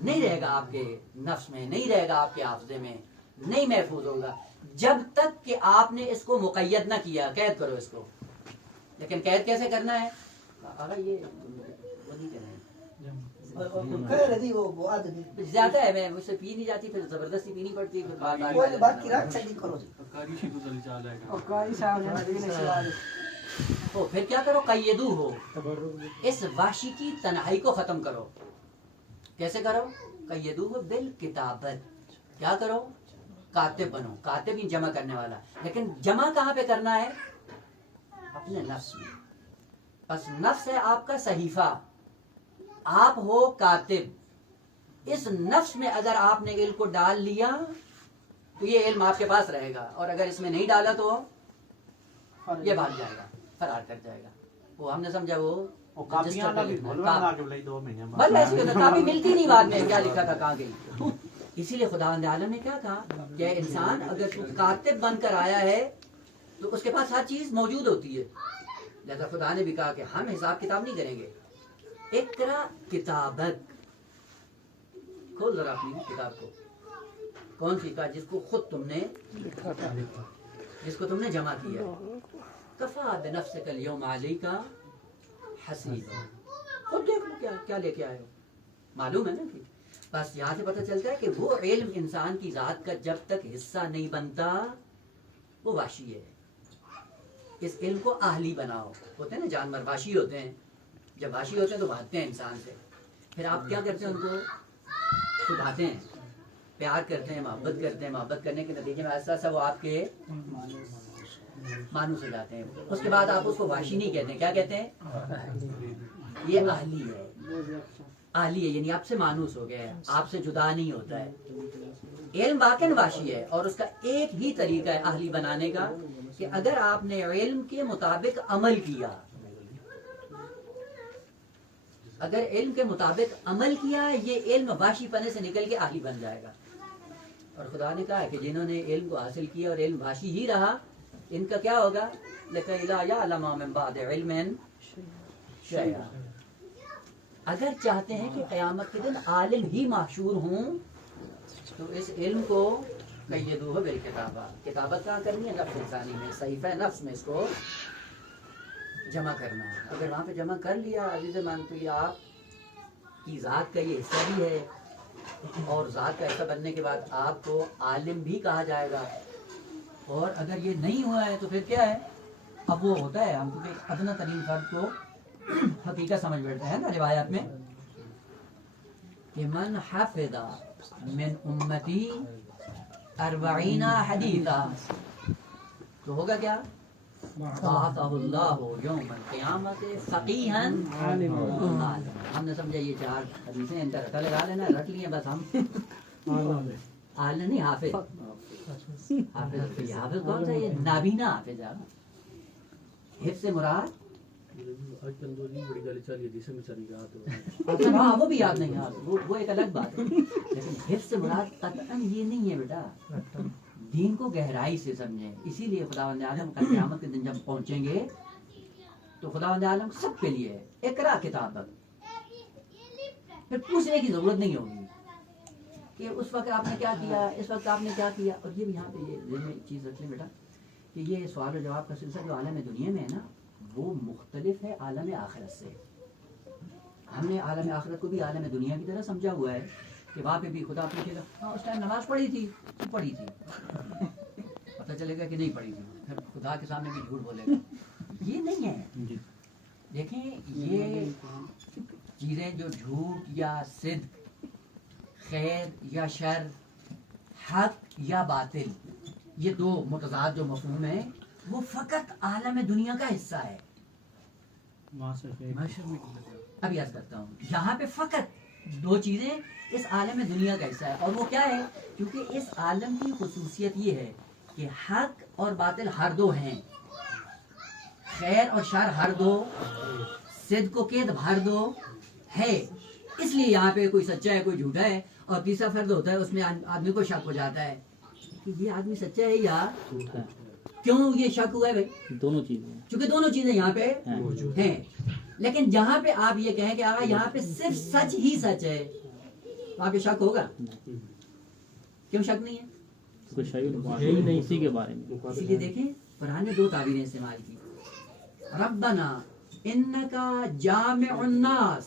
نہیں رہے گا آپ کے نفس میں، نہیں رہے گا آپ کے حافظے میں، نہیں محفوظ ہوگا جب تک کہ آپ نے اس کو مقید نہ کیا. قید کرو اس کو. لیکن قید کیسے کرنا ہے؟ یہ وہ نہیں کرنا ہے. زیادہ ہے، میں مجھ سے پی نہیں جاتی، پھر زبردستی پینی پڑتی. پھر کیا کرو؟ قیدو ہو. اس وحشی کی تنہائی کو ختم کرو. کیسے کرو؟ قیدو ہو بالکتابت. کیا کرو؟ کاتب بنو. کاتب ہی جمع کرنے والا. لیکن جمع کہاں پہ کرنا ہے؟ اپنے نفس میں. بس نفس ہے آپ کا صحیفہ، آپ ہو کاتب. اس نفس میں اگر آپ نے علم کو ڈال لیا تو یہ علم آپ کے پاس رہے گا، اور اگر اس میں نہیں ڈالا تو یہ بھاگ جائے گا، فرار کر جائے گا. وہ ہم نے سمجھا وہ رجسٹر پہ لکھنا ہے. بس ایسے ہوتا، کاپی ملتی نہیں بعد میں کیا لکھا تھا کہاں گئی. اسی لیے خداوند عالم نے کیا کہا کہ انسان اگر تو کاتب بن کر آیا ہے تو اس کے پاس ہر چیز موجود ہوتی ہے. لہذا خدا نے بھی کہا کہ ہم حساب کتاب نہیں کریں گے. اقرا کتابک، کھول ذرا اپنی کتاب کو. کون سی کتاب؟ جس کو خود تم نے جس کو تم نے جمع کیا. کفا بنفسک اليوم علیک حسیبا. خود دیکھ لو کیا لے کے آئے ہو. معلوم ہے نا کہ بس یہاں سے پتہ چلتا ہے کہ وہ علم انسان کی ذات کا جب تک حصہ نہیں بنتا وہ وحشی ہے. اس علم کو اہلی بناؤ. ہوتے ہیں نا جانور وحشی ہوتے ہیں، جب وحشی ہوتے ہیں تو بھاگتے ہیں انسان سے. پھر آپ کیا کرتے ہیں؟ ان کو سدھاتے ہیں، پیار کرتے ہیں، محبت کرتے ہیں. محبت کرنے کے نتیجے میں ایسا ایسا وہ آپ کے مانوس ہو جاتے ہیں. اس کے بعد آپ اس کو وحشی نہیں کہتے ہیں، کیا کہتے ہیں؟ یہ اہلی ہے. اہلی ہے یعنی آپ سے مانوس ہو گیا ہے، آپ سے جدا نہیں ہوتا ہے. علم واقعاً وحشی ہے، اور اس کا ایک ہی طریقہ ہے اہلی بنانے کا کہ اگر آپ نے علم کے مطابق عمل کیا، اگر علم کے مطابق عمل کیا، یہ علم وحشی پنے سے نکل کے اہلی بن جائے گا. اور خدا نے کہا کہ جنہوں نے علم کو حاصل کیا اور علم وحشی ہی رہا، ان کا کیا ہوگا؟ لِكَيْ لَا يَعْلَمَ مِن بَعْدِ عِلْمٍ شَيْئًا. اگر چاہتے ہیں کہ قیامت کے دن عالم ہی محشور ہوں تو اس علم کو قیدوہ بالکتابہ، کتابت کہاں کرنی ہے؟ نفس انسانی میں، صحیفہ نفس میں اس کو جمع کرنا ہے. اگر وہاں پہ جمع کر لیا عزیز من تو یہ آپ کی ذات کا یہ حصہ بھی ہے، اور ذات کا حصہ بننے کے بعد آپ کو عالم بھی کہا جائے گا. اور اگر یہ نہیں ہوا ہے تو پھر کیا ہے؟ اب وہ ہوتا ہے ہم کو ادنی ترین فرد کو حقیقت سمجھ بیٹھتے ہیں نا روایات میں کہ من حفظ من امتی 40 حدیثا تو ہوگا کیا؟ بعثہ اللہ یوم القیامت فقیہا عالما. ہم نے سمجھا یہ 4 حدیثیں ان کا رٹا لگا لینا، رٹ لیے بس ہم. عالم نہیں، حافظ. حافظ کون سا؟ یہ نابینا حافظ ہے. حفظ سے مراد ہاں وہ بھی یاد نہیں ہے، وہ ایک الگ بات ہے. لیکن حفظ سے مراد قطعاً یہ نہیں ہے بیٹا. دین کو گہرائی سے سمجھیں. اسی لیے خداوند عالم کل قیامت کے دن جب پہنچیں گے تو خداوند عالم سب کے لیے اقرا کتابک، پھر پوچھنے کی ضرورت نہیں ہوگی کہ اس وقت آپ نے کیا کیا، اس وقت آپ نے کیا کیا. اور یہ بھی یہاں پہ یہ چیز رکھ لیں بیٹا کہ یہ سوال و جواب کا سلسلہ جو عالم دنیا میں ہے نا وہ مختلف ہے عالم آخرت سے. ہم نے عالم آخرت کو بھی عالم دنیا کی طرح سمجھا ہوا ہے کہ وہاں پہ بھی خدا پوچھے گا ہاں اس ٹائم نماز پڑھی تھی، پڑھی تھی، پتہ چلے گا کہ نہیں پڑھی تھی، پھر خدا کے سامنے بھی جھوٹ بولے گا. یہ نہیں ہے. دیکھیں یہ چیزیں جو جھوٹ یا صدق، خیر یا شر، حق یا باطل، یہ 2 متضاد جو مفہوم ہیں وہ فقط عالم دنیا کا حصہ ہے. ابھی عرض کرتا ہوں یہاں پہ فقط 2 چیزیں اس عالم دنیا کا حصہ ہے. اور وہ کیا ہے؟ کیونکہ اس عالم کی خصوصیت یہ ہے کہ حق اور باطل ہر 2 ہیں، خیر اور شر ہر 2، صدق و کذب ہر 2 ہے. اس لیے یہاں پہ کوئی سچا ہے کوئی جھوٹا ہے، اور تیسرا فرد ہوتا ہے اس میں آدمی کو شک ہو جاتا ہے کہ یہ آدمی سچا ہے یا جھوٹا ہے. کیوں یہ شک ہوا ہے بھائی؟ دونوں چیزیں، چونکہ دونوں چیزیں یہاں پہ ہیں. لیکن جہاں پہ آپ یہ کہیں کہ آقا یہاں پہ صرف سچ ہی سچ ہے، وہاں پہ شک ہوگا. کیوں شک نہیں ہے؟ اسی کے بارے میں. اسی لیے دیکھیں قرآن نے 2 تعبیریں استعمال کی. ربنا انکا جامع الناس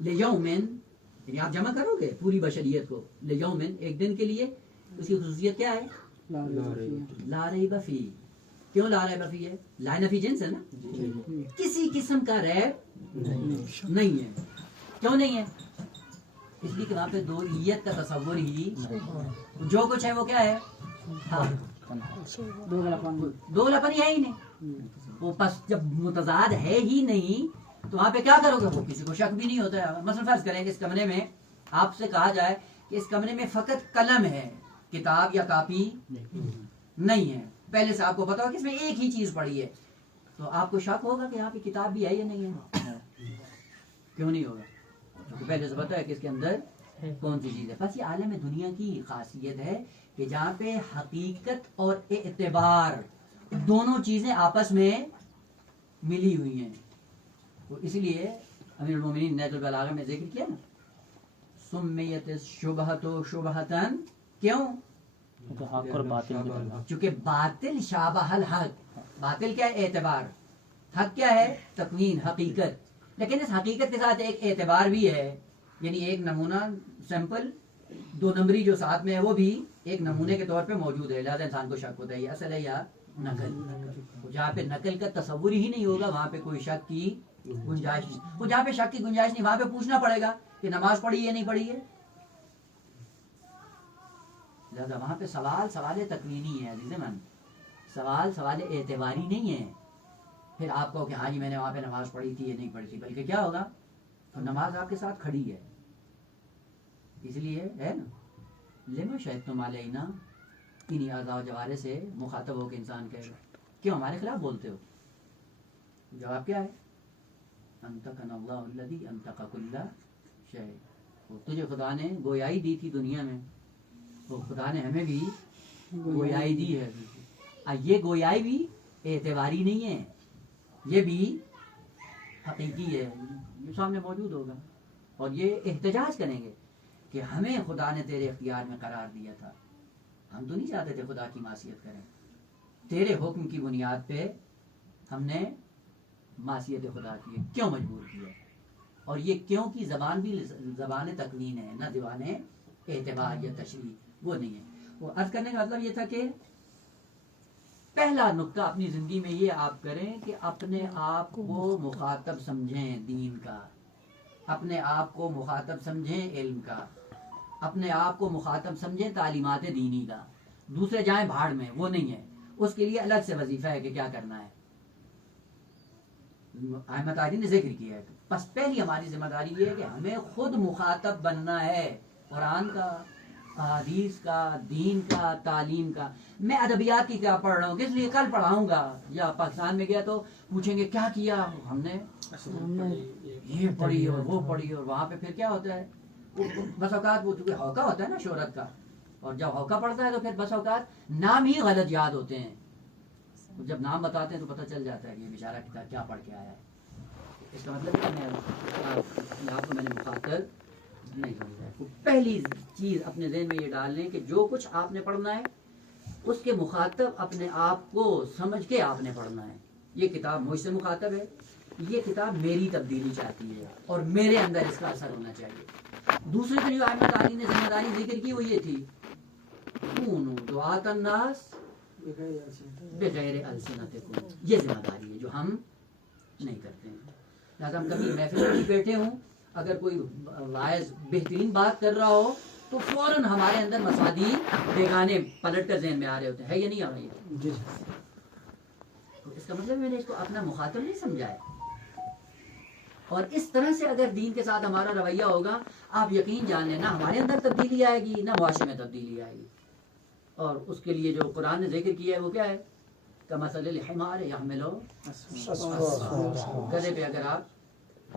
لیوم، یعنی آپ جمع کرو گے پوری بشریت کو، لیوم ایک دن کے لیے. اس کی خصوصیت کیا ہے؟ لا ریب فیہ. کیوں لا ریب فیہ ہے؟ لا نفی جنس ہے نا، کسی قسم کا ریب نہیں ہے. کیوں نہیں ہے؟ اس لیے کہ وہاں پہ دوئیت کا تصور ہی جو کچھ ہے وہ کیا ہے؟ دو لپن ہے ہی نہیں. وہ پس جب متضاد ہے ہی نہیں تو وہاں پہ کیا کرو گے؟ وہ کسی کو شک بھی نہیں ہوتا ہے. مثلا فرض کریں کہ اس کمرے میں آپ سے کہا جائے کہ اس کمرے میں فقط قلم ہے، کتاب یا کاپی نہیں ہے، پہلے سے آپ کو پتا ہو کہ اس میں ایک ہی چیز پڑی ہے، تو آپ کو شک ہوگا کہ یہاں پہ کتاب بھی ہے یا نہیں ہے؟ کیوں نہیں ہوگا؟ کیونکہ پہلے سے پتا ہے کہ اس کے اندر کون سی چیز ہے. بس یہ عالم دنیا کی خاصیت ہے کہ جہاں پہ حقیقت اور اعتبار دونوں چیزیں آپس میں ملی ہوئی ہیں. تو اس لیے امیر المومنین نہج البلاغہ میں ذکر کیا نا، سمیت الشبہۃ شبہۃً، کیوں؟ حق اور باطل کی طرح. چونکہ باطل شابہ الحق، باطل کیا ہے؟ اعتبار. حق کیا ہے؟ تکوین، حقیقت. لیکن اس حقیقت کے ساتھ ایک اعتبار بھی ہے، یعنی ایک نمونہ سیمپل 2 نمبری جو ساتھ میں ہے وہ بھی ایک نمونے کے طور پہ موجود ہے، لہٰذا انسان کو شک ہوتا ہے یہ اصل ہے یا نقل. جہاں پہ نقل کا تصور ہی نہیں ہوگا وہاں پہ کوئی شک کی گنجائش نہیں. وہ جہاں پہ شک کی گنجائش نہیں وہاں پہ پوچھنا پڑے گا کہ نماز پڑھی ہے نہیں پڑھی ہے. لہٰذا وہاں پہ سوال تکوینی ہے عزیز من، سوال اعتباری نہیں ہے. پھر آپ کو کہ ہاں جی میں نے وہاں پہ نماز پڑھی تھی یا نہیں پڑھی تھی، بلکہ کیا ہوگا؟ تو نماز آپ کے ساتھ کھڑی ہے، اس لیے ہے نا لما شہدتم علینا، انہی اعضاء و جوارح سے مخاطب ہو کے انسان کہے گا کیوں ہمارے خلاف بولتے ہو؟ جواب کیا ہے؟ انطقنا اللہ الذی انطق کل شیء. تجھے خدا نے گویائی دی تھی دنیا میں، تو خدا نے ہمیں بھی گویائی دی ہے. یہ گویائی بھی اعتباری نہیں ہے، یہ بھی حقیقی ہے، یہ سامنے موجود ہوگا. اور یہ احتجاج کریں گے کہ ہمیں خدا نے تیرے اختیار میں قرار دیا تھا، ہم تو نہیں چاہتے تھے خدا کی معصیت کریں، تیرے حکم کی بنیاد پہ ہم نے معصیت خدا کی، کیوں مجبور کیا؟ اور یہ کیوں کی زبان بھی زبان تکوین ہے، نہ زبان اعتبار یا تشریح، وہ نہیں ہے. وہ عرض کرنے کا مطلب یہ تھا کہ پہلا نقطہ اپنی زندگی میں یہ آپ کریں کہ اپنے آپ کو مخاطب سمجھیں دین کا، اپنے آپ کو مخاطب سمجھیں علم کا، اپنے آپ کو مخاطب سمجھیں تعلیمات دینی کا. دوسرے جائیں بھاڑ میں، وہ نہیں ہے. اس کے لیے الگ سے وظیفہ ہے کہ کیا کرنا ہے. احمد عادی نے ذکر کیا ہے. بس پہلی ہماری ذمہ داری یہ ہے کہ ہمیں خود مخاطب بننا ہے قرآن کا، حدیث کا، دین کا، تعلیم کا. میں ادبیات کی کیا پڑھ رہا ہوں، کس لیے کل پڑھاؤں گا، یا پاکستان میں گیا تو پوچھیں گے کیا کیا ہم نے، یہ پڑھی اور وہ پڑھی. اور وہاں پہ پھر کیا ہوتا ہے، بس اوقات وہ چونکہ ہوکا ہوتا ہے نا شہرت کا، اور جب ہوکا پڑتا ہے تو پھر بس اوقات نام ہی غلط یاد ہوتے ہیں. جب نام بتاتے ہیں تو پتہ چل جاتا ہے کہ یہ بیچارہ کتاب کیا پڑھ کے آیا ہے. اس کا مطلب ہے آپ کو میں نے مخاطب نہیں سمجھا. پہلی چیز اپنے ذہن میں یہ ڈال لیں کہ جو کچھ آپ نے پڑھنا ہے اس کے مخاطب اپنے آپ کو سمجھ کے آپ نے پڑھنا ہے. یہ کتاب مجھ سے مخاطب ہے، یہ کتاب میری تبدیلی چاہتی ہے اور میرے اندر اس کا اثر ہونا چاہیے. دوسری تو جو احمد علی نے ذمہ داری ذکر کی وہ یہ تھی، کونوا دعاۃ الناس بغیر السنتکم. یہ ذمہ داری ہے جو ہم نہیں کرتے ہیں. لہٰذا ہم کبھی محفل میں بیٹھے ہوں، اگر کوئی واعظ بہترین بات کر رہا ہو تو فوراً ہمارے اندر مفادی بیگانے پلٹ کر ذہن میں آ رہے ہوتے ہیں، ہے یا نہیں آ رہی ہے؟ تو اس کا مطلب میں نے اس کو اپنا مخاطب نہیں سمجھا ہے. اور اس طرح سے اگر دین کے ساتھ ہمارا رویہ ہوگا، آپ یقین جان لیں نہ ہمارے اندر تبدیلی آئے گی نہ معاشرے میں تبدیلی آئے گی. اور اس کے لیے جو قرآن نے ذکر کیا ہے وہ کیا ہے؟ کمثل الحمار یحمل اسفارا. گدھے پہ اگر آپ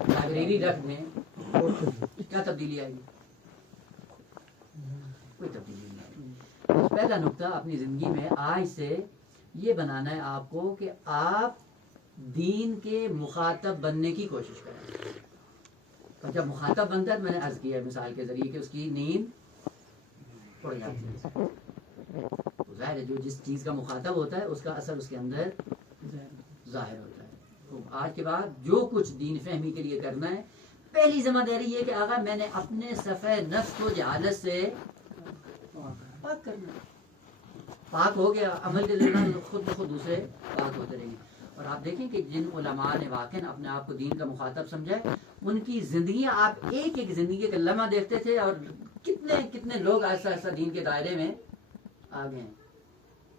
لائبریری رکھ دیں کیا تبدیلی آئے گی؟ کوئی تبدیلی نہیں آئے گی. پہلا نقطہ اپنی زندگی میں آج سے یہ بنانا ہے آپ کو کہ آپ دین کے مخاطب بننے کی کوشش کریں. اور جب مخاطب بنتا ہے تو میں نے عرض کیا مثال کے ذریعے کہ اس کی نیند اڑ جاتی ہے. ظاہر ہے جو جس چیز کا مخاطب ہوتا ہے اس کا اثر اس کے اندر ظاہر ہوتا ہے. تو آج کے بعد جو کچھ دین فہمی کے لیے کرنا ہے، پہلی ذمہ داری یہ کہ آقا میں نے اپنے صفحہ نفس کو جہالت سے پاک کرنا ہے. پاک ہو گیا، عمل کے ذریعے خود بخود دوسرے پاک ہوتے رہیں گے. اور آپ دیکھیں کہ جن علماء نے واقعاً اپنے آپ کو دین کا مخاطب سمجھا ہے، ان کی زندگیاں آپ ایک ایک زندگی کا لمحہ دیکھتے تھے، اور کتنے کتنے لوگ ایسا ایسا دین کے دائرے میں آ گئے ہیں.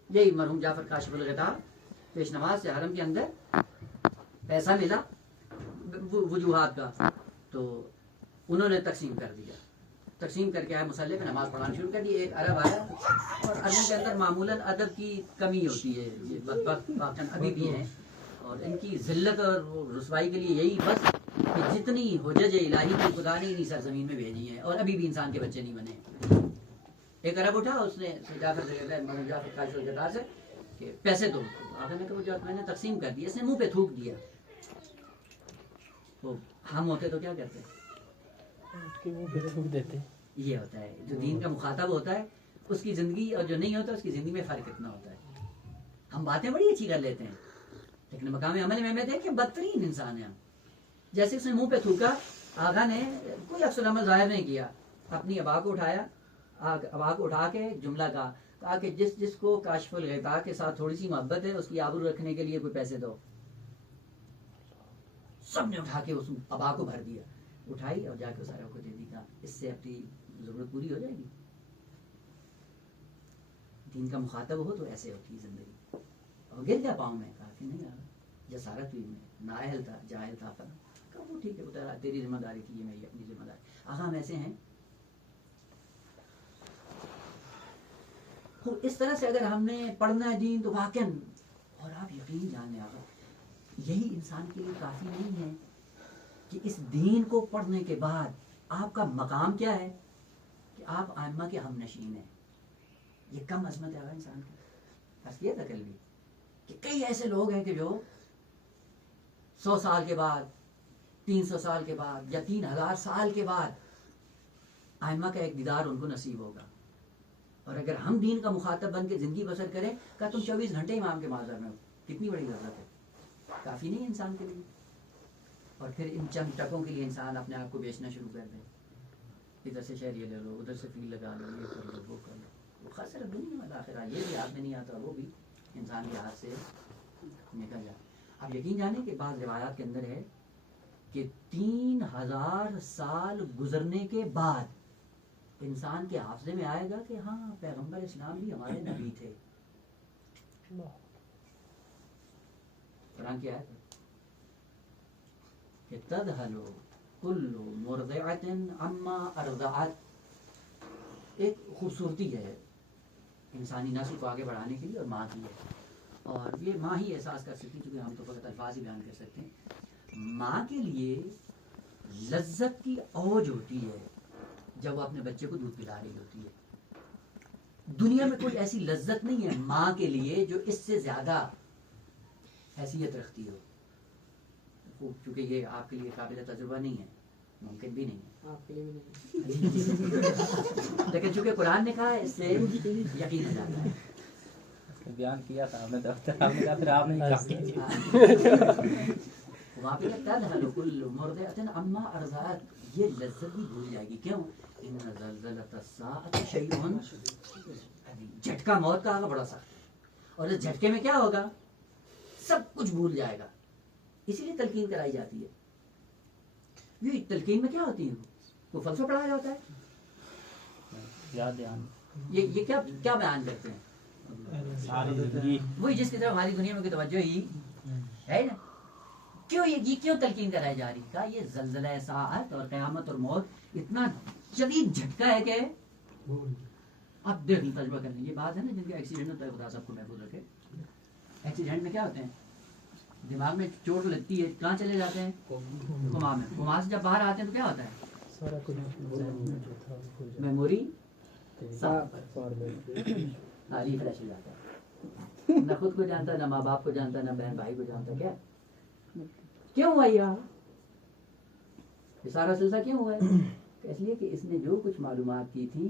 یہی مرحوم جعفر کاشف الغطا پیش نماز سے حرم کے اندر پیسہ ملا وجوہات کا، تو انہوں نے تقسیم کر دیا. تقسیم کر کے آئے مسلح پہ نماز پڑھانا شروع کر دی. ایک عرب آیا اور عربوں کے اندر معمولاً ادب کی کمی ہوتی ہے, یہ بدبخت واقعاً ابھی بھی ہیں, اور ان کی ذلت اور رسوائی کے لیے یہی بس کہ جتنی حجج الہی کی خدا نے انہی سرزمین میں بھیجی ہیں اور ابھی بھی انسان کے بچے نہیں بنے. ایک عرب اٹھا, اس نے جعفر کاشف الجدار سے کہ پیسے دو. آخر نے کہا جو میں نے تقسیم کر دیا. اس نے منہ پہ تھوک دیا. تو ہم ہوتے تو کیا کرتے؟ دیتے. یہ ہوتا ہے جو دین کا مخاطب ہوتا ہے اس کی زندگی اور جو نہیں ہوتا اس کی زندگی میں فرق اتنا ہوتا ہے. ہم باتیں بڑی اچھی کر لیتے ہیں لیکن مقام عمل میں دیکھ کہ بدترین انسان ہے ہم. جیسے اس نے منہ پہ تھوکا, آغا نے کوئی عکس العمل ظاہر نہیں کیا, اپنی ابا کو اٹھایا, ابا کو اٹھا کے جملہ کہا کہ جس کو کاشف الغطاء کے ساتھ تھوڑی سی محبت ہے اس کی آبرو رکھنے کے لیے کوئی پیسے دو. سب نے اٹھا کے اس ابا کو بھر دیا, اٹھائی اور جا کے اس عرب کو دے دی. کہا اس سے اپنی ضرورت پوری ہو جائے گی. دین کا مخاطب ہو تو ایسے ہوتی ہے زندگی. اور گر گیا پاؤں میں, کہا کہ نہیں آگا جسارت ہوئی, میں نااہل تھا, جاہل تھا. کہا وہ ٹھیک ہے بتا, تیری ذمہ داری تھی, یہ میری اپنی ذمہ داری. آگا ہم ایسے ہیں. اس طرح سے اگر ہم نے پڑھنا ہے دین تو واقعاً, اور آپ یقین جانیں آگا یہی انسان کے لیے کافی نہیں ہے کہ اس دین کو پڑھنے کے بعد آپ کا مقام کیا ہے کہ آپ ائمہ کے ہم نشین ہیں. یہ کم عظمت ہے انسان کی. بس یہ تھا کل بھی کہ کئی ایسے لوگ ہیں کہ جو 100 سال کے بعد, 300 سال کے بعد یا 3000 سال کے بعد ائمہ کا ایک دیدار ان کو نصیب ہوگا. اور اگر ہم دین کا مخاطب بن کے زندگی بسر کریں, کہ تم 24 گھنٹے امام کے معذر میں ہو, کتنی بڑی ضرورت ہے. کافی نہیں انسان کے لیے. اور پھر ان چند ٹکوں کے لیے انسان اپنے آپ کو بیچنا شروع کر دے. ادھر سے شہریہ لے لو, ادھر سے فیل لگا لو, یہ کر لو, وہ کر لو. وہ خاصر دنیا میں آخر یہ بھی ہاتھ میں نہیں آتا, وہ بھی انسان کے ہاتھ سے نکل جائے. آپ یقین جانیں کہ بعض روایات کے اندر ہے کہ 3000 سال گزرنے کے بعد انسان کے حافظے میں آئے گا کہ ہاں پیغمبر اسلام بھی ہمارے نبی تھے. قرآن کی آیت ہے کہ تذہل کل مرضعۃ عما ارضعت. ایک خوبصورتی ہے انسانی نسل کو آگے بڑھانے کے لیے, اور ماں کی ہے. اور یہ ماں ہی احساس کر سکتی, کیونکہ ہم تو فقط الفاظ ہی بیان کر سکتے ہیں. ماں کے لیے لذت کی اوج ہوتی ہے جب وہ اپنے بچے کو دودھ پلا رہی ہوتی ہے. دنیا میں کوئی ایسی لذت نہیں ہے ماں کے لیے جو اس سے زیادہ حیثیت رکھتی ہو. چونکہ یہ آپ کے لیے قابل تجربہ نہیں ہے, ممکن بھی نہیں ہے آپ کے لیے بھی نہیں. لیکن چونکہ قرآن نے کہا ہے اس سے یقین ہو جاتا ہے. بیان کیا تھا آپ نے, کہا پھر آپ نے وہاں پہ لگتا ہے کل مرضعۃ عما ارضعت. یہ لذت بھی بھول جائے گی. کیوں؟ ان زلزلۃ الساعۃ شیء عظیم. جھٹکا موت کا آگا بڑا سخت, اور اس جھٹکے میں کیا ہوگا, سب کچھ بھول جائے گا. اسی لیے تلقین کرائی جاتی ہے. یہ تلقین میں کیا ہوتی ہے, وہ فلسفہ پڑھایا جاتا ہے. یہ کیا بیان کرتے ہیں, وہی جس کی طرف ہماری دنیا میں کوئی توجہ ہی ہے نا. کیوں یہ کیوں تلقین کرائی جا رہی؟ کہا یہ زلزلہ ساعت اور قیامت اور موت اتنا شدید جھٹکا ہے کہ اب دیکھ تجربہ کرنے. یہ بات ہے نا جن کا ایکسیڈنٹ ہوتا ہے, خدا سب کو محفوظ رکھے. ایکسیڈنٹ میں کیا ہوتے ہیں, دماغ میں چوٹ لگتی ہے, کہاں چلے جاتے ہیں, کوما میں. کوما سے جب باہر آتے ہیں تو کیا ہوتا ہے, میموری ریفریش ہو جاتا ہے. نہ خود کو جانتا, نہ ماں باپ کو جانتا, نہ بہن بھائی کو جانتا. کیا کیوں ہوا یہ سارا سلسلہ کیوں ہوا ہے؟ اس لیے کہ اس نے جو کچھ معلومات کی تھی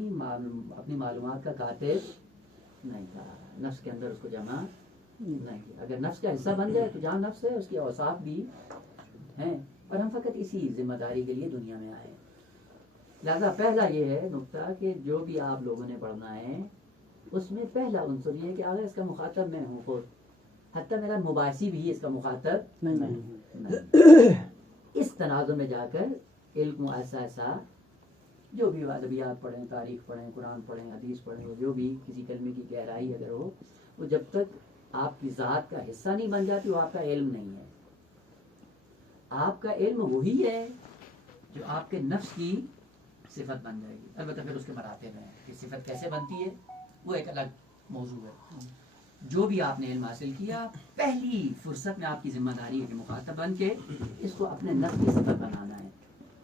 اپنی معلومات کا کاتب نہیں تھا, نفس کے اندر اس کو جمع نہیں کیا. اگر نفس کا حصہ بن جائے تو جہاں نفس ہے اس کی اوصاف بھی ہیں, اور ہم فقط اسی ذمہ داری کے لیے دنیا میں آئے. لہذا پہلا یہ ہے نقطہ کہ جو بھی آپ لوگوں نے پڑھنا ہے اس میں پہلا عنصر یہ ہے کہ اگر اس کا مخاطب میں ہوں خود, حتیٰ میرا مباحثی بھی اس کا مخاطب نہیں. اس تناظر میں جا کر علم ایسا جو بھی ادبیات پڑھیں, تاریخ پڑھیں, قرآن پڑھیں, حدیث پڑھیں, جو بھی کسی کلمے کی گہرائی اگر ہو, وہ جب تک آپ کی ذات کا حصہ نہیں بن جاتی وہ آپ کا علم نہیں ہے. آپ کا علم وہی ہے جو آپ کے نفس کی صفت بن جائے گی. البتہ پھر اس کے مراتب ہیں کہ صفت کیسے بنتی ہے وہ ایک الگ موضوع ہے. جو بھی آپ نے علم حاصل کیا پہلی فرصت میں آپ کی ذمہ داری ہے کہ مخاطب بن کے اس کو اپنے نفس کی صفت بنانا ہے.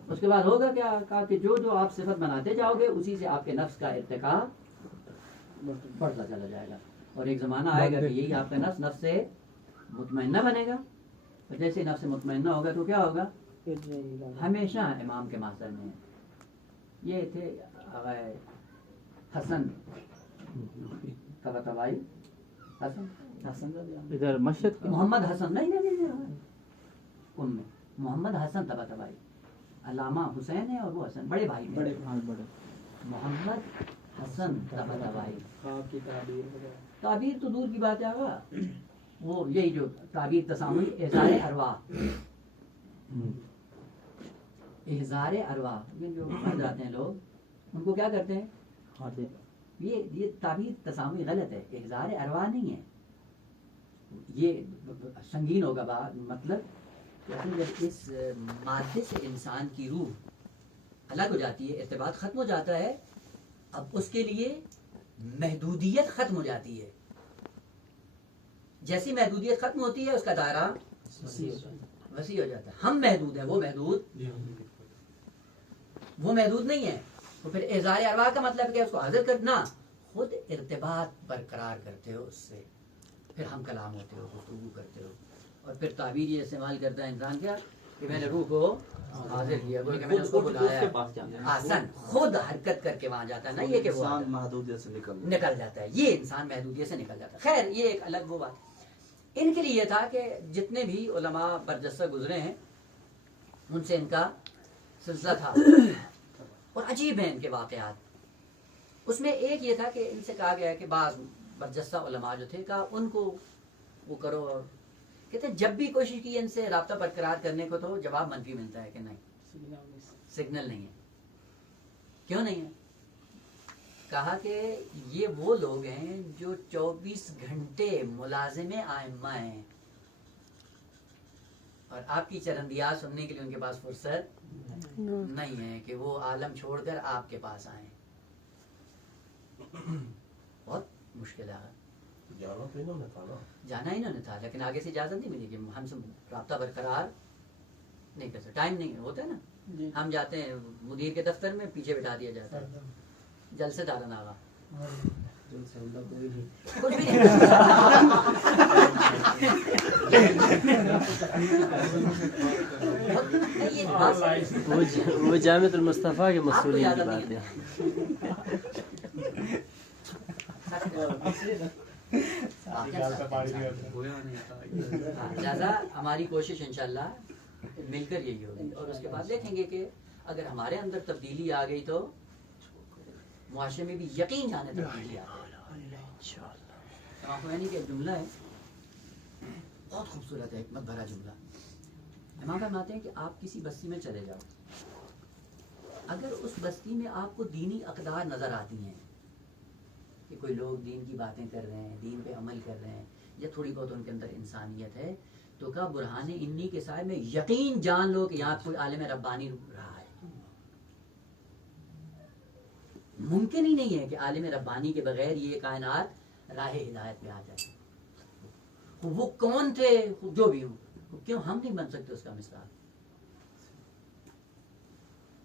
اس کے بعد ہوگا کیا کہا کہ جو جو آپ صفت بناتے جاؤ گے اسی سے آپ کے نفس کا ارتقا بڑھتا چلا جائے گا. اور ایک زمانہ آئے گا کہ یہی آپ کا نفس سے مطمئنہ بنے گا. اور جیسے نفس مطمئنہ ہوگا تو کیا ہوگا؟ ہمیشہ امام کے محضر میں یہ تھے حسن طباطبائی. حسن ادھر مشرق محمد حسن نہیں ان میں محمد حسن طباطبائی. علامہ حسین ہے اور وہ حسن بڑے بھائی ہیں. بڑے محمد حسن طباطبائی. کی تعبیر تو دور کی بات ہے آگا. وہ یہی جو تعبیر تسامحی اظہار ارواح اظہار ارواح جو پڑھ جاتے ہیں لوگ ان کو کیا کرتے ہیں یہ تعبیر تسامحی غلط ہے. اظہار ارواح نہیں ہے. یہ سنگین ہوگا بات مطلب کہ جب اس مادے سے انسان کی روح الگ ہو جاتی ہے ارتباط ختم ہو جاتا ہے اب اس کے لیے محدودیت ختم ہو جاتی ہے. جیسی محدودیت ختم ہوتی ہے اس کا دائرہ وسیع ہو جاتا ہے. ہم محدود ہیں وہ محدود نہیں ہے. تو پھر اظہار ارواح کا مطلب کہ اس کو حاضر کرنا خود ارتباط برقرار کرتے ہو اس سے پھر ہم کلام ہوتے ہو گفتگو کرتے ہو. اور پھر تعبیر یہ استعمال کرتا ہے انسان کیا کہ میں نے روح کو حاضر کیا میں نے اس کو بلایا. آسان خود حرکت کر کے وہاں جاتا ہے نا یہ کہ وہ محدودیت سے نکل جاتا ہے. یہ انسان محدودیت سے نکل جاتا ہے. خیر یہ ایک الگ وہ بات. ان کے لیے یہ تھا کہ جتنے بھی علماء برجستہ گزرے ہیں ان سے ان کا سلسلہ تھا اور عجیب ہیں ان کے واقعات. اس میں ایک یہ تھا کہ ان سے کہا گیا ہے کہ بعض برجستہ علماء جو تھے کہا ان کو وہ کرو اور کہتے ہیں جب بھی کوشش کی ان سے رابطہ برقرار کرنے کو تو جواب منفی ملتا ہے کہ نہیں سگنل نہیں ہے. کیوں نہیں ہے؟ کہا کہ یہ وہ لوگ ہیں جو 24 گھنٹے ملازم ائمہ ہیں اور آپ کی چرندیات سننے کے لیے ان کے پاس فرصت نہیں ہے کہ وہ عالم چھوڑ کر آپ کے پاس آئیں. بہت مشکل ہے. جانا انہوں نے تھا لیکن آگے سے اجازت نہیں ملی کہ ہم سے رابطہ برقرار نہیں کر سکتے. ٹائم نہیں ہوتا ہے نا. ہم جاتے ہیں مدیر کے دفتر میں پیچھے بٹھا دیا جاتا ہے جلسے دارن آگا کچھ بھی نہیں. وہ جامعۃ المصطفیٰ کے مسئولیت کی بات ہے. لہٰذا ہماری کوشش انشاءاللہ مل کر یہی ہوگی اور اس کے بعد دیکھیں گے کہ اگر ہمارے اندر تبدیلی آ گئی تو معاشرے میں بھی یقین جانے تبدیلی آ گئی. امام کا جملہ ہے بہت خوبصورت ہے حکمت بھرا جملہ. امام فرماتے ہیں کہ آپ کسی بستی میں چلے جاؤ اگر اس بستی میں آپ کو دینی اقدار نظر آتی ہیں کہ کوئی لوگ دین کی باتیں کر رہے ہیں دین پہ عمل کر رہے ہیں یا تھوڑی بہت ان کے اندر انسانیت ہے تو کہا برہان انی کے سائے میں یقین جان لو کہ یہاں کوئی عالم ربانی رہا ہے. ممکن ہی نہیں ہے کہ عالم ربانی کے بغیر یہ کائنات راہ ہدایت پہ آ جائے. وہ کون تھے جو بھی ہوں کیوں ہم نہیں بن سکتے اس کا مصداق.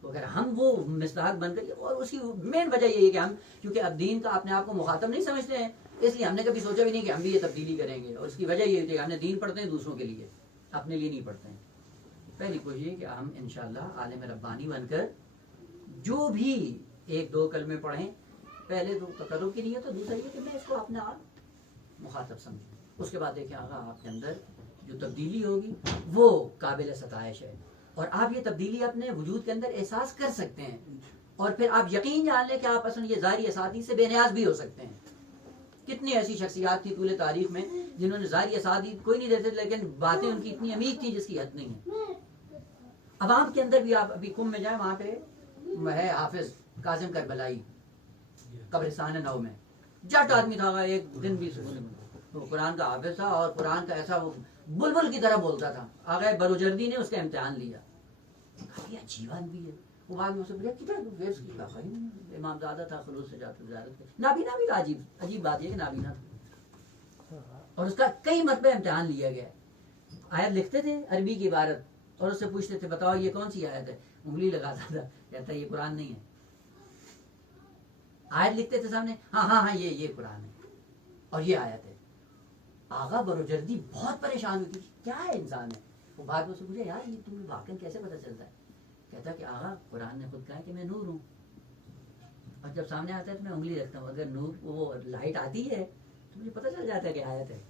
اگر ہم وہ مصداق بن کر اور اس کی مین وجہ یہ ہے کہ ہم کیونکہ اب دین کا اپنے آپ کو مخاطب نہیں سمجھتے ہیں اس لیے ہم نے کبھی سوچا بھی نہیں کہ ہم بھی یہ تبدیلی کریں گے. اور اس کی وجہ یہ ہوتی ہے کہ ہم نے دین پڑھتے ہیں دوسروں کے لیے اپنے لیے نہیں پڑھتے ہیں. پہلی کوشش یہ کہ ہم انشاءاللہ عالم ربانی بن کر جو بھی 1-2 کلمے پڑھیں پہلے تو تقرب کی نیت ہے دوسرا یہ کہ میں اس کو اپنا آپ مخاطب سمجھوں. اس کے بعد دیکھیں آگا آپ کے اندر جو تبدیلی ہوگی وہ قابل ستائش ہے اور آپ یہ تبدیلی اپنے وجود کے اندر احساس کر سکتے ہیں اور پھر آپ یقین جان لیں کہ آپ اصلا یہ ظاہری اساتید سے بے نیاز بھی ہو سکتے ہیں. کتنی ایسی شخصیات تھی طول تاریخ میں جنہوں نے ظاہری اساتید کوئی نہیں دیتے لیکن باتیں ان کی اتنی عمیق تھی جس کی حد نہیں ہے. عوام کے اندر بھی آپ ابھی کم میں جائیں وہاں پہ ہے حافظ کاظم کربلائی قبرستان نو میں جٹ آدمی تھا ایک دن بھی وہ قرآن کا حافظ تھا اور قرآن کا ایسا وہ بلبل کی طرح بولتا تھا. آگے بروجردی نے اس کا امتحان لیا. عجیب آدمی ہے وہ بعد میں اسے پوچھا کدھر پھر اس کی کہا امام زادہ تھا خلوص سے جاتا زیارت کر نابینا بھی تھا عجیب بات یہ کہ نابینا تھا اور اس کا کئی مرتبہ امتحان لیا گیا آیت لکھتے تھے عربی کی عبارت اور اس سے پوچھتے تھے بتاؤ یہ کون سی آیت ہے انگلی لگاتا تھا کہتا یہ قرآن نہیں ہے آیت لکھتے تھے سامنے ہاں یہ قرآن ہے اور یہ آیت ہے آغا بروجردی بہت پریشان ہوئی کیا ہے انسان ہے وہ بعد میں سے پوچھا یار یہ تمہیں واقعا کیسے پتہ چلتا ہے کہتا کہ آغا قرآن نے خود کہا کہ میں نور ہوں اور جب سامنے آتا ہے تو میں انگلی رکھتا ہوں اگر نور وہ لائٹ آتی ہے تو مجھے پتہ چل جاتا ہے کہ آیت ہے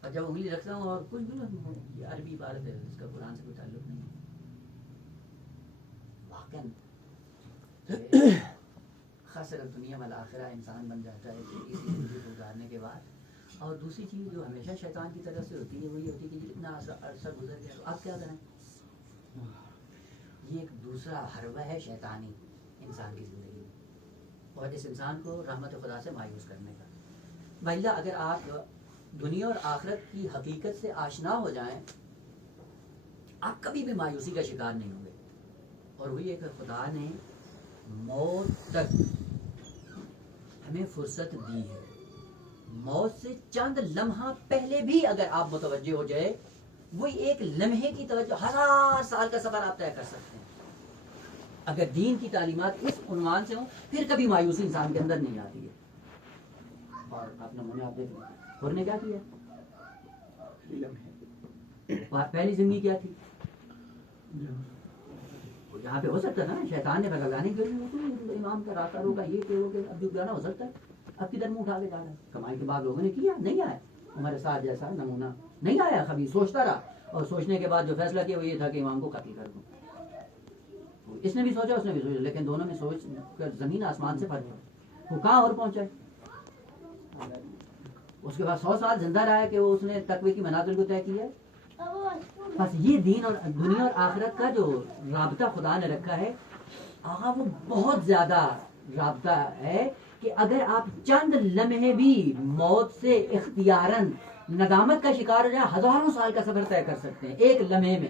اور جب انگلی رکھتا ہوں اور کچھ بھی یہ عربی عبارت ہے اس کا قرآن سے کوئی تعلق نہیں ہے واقعا خسر دنیا والآخرہ انسان بن جاتا ہے اسی زندگی کو گزارنے کے بعد اور دوسری چیز جو ہمیشہ شیطان کی طرف سے ہوتی ہے وہ یہ ہوتی ہے کہ جتنا عرصہ گزر گیا تو آپ کیا کریں یہ ایک دوسرا حربہ ہے شیطانی انسان کی زندگی میں اور اس انسان کو رحمت خدا سے مایوس کرنے کا بھائی اگر آپ دنیا اور آخرت کی حقیقت سے آشنا ہو جائیں آپ کبھی بھی مایوسی کا شکار نہیں ہوں گے اور وہی ہے کہ خدا نے موت تک ہمیں فرصت دی ہے موت سے چند لمحہ پہلے بھی اگر آپ متوجہ ہو جائے وہی ایک لمحے کی توجہ 1000 سال کا سفر آپ طے کر سکتے ہیں اگر دین کی تعلیمات اس عنوان سے ہوں پھر کبھی مایوسی انسان کے اندر نہیں آتی ہے اور آپ نمونے آپ دیکھ لیں اور نے کیا کیا پہلی زندگی کیا تھی یہاں پہ ہو سکتا نا شیطان نے بھگانے کے لیے امام کا راستہ روکا یہ کہ اب جو گانا ہو سکتا ہے اب کدھر منہ اٹھا کے جا رہا ہے کمائی کے بعد لوگوں نے کیا نہیں آیا ہمارے ساتھ جیسا نمونہ نہیں آیا کبھی سوچتا رہا اور سوچنے کے بعد جو فیصلہ کیا وہ یہ تھا کہ امام کو قتل کر دوں اس نے بھی سوچا اس نے بھی سوچا لیکن دونوں میں سوچ کر زمین آسمان سے فرق ہے وہ کہاں اور پہنچا ہے اس کے بعد 100 سال زندہ رہا ہے کہ وہ اس نے تقوی کی منازل کو طے کیا بس یہ دین اور دنیا اور آخرت کا جو رابطہ خدا نے رکھا ہے آہا وہ بہت زیادہ رابطہ ہے کہ اگر آپ چند لمحے بھی موت سے اختیاراً ندامت کا شکار ہو جائے 1000 سال کا سفر طے کر سکتے ہیں ایک لمحے میں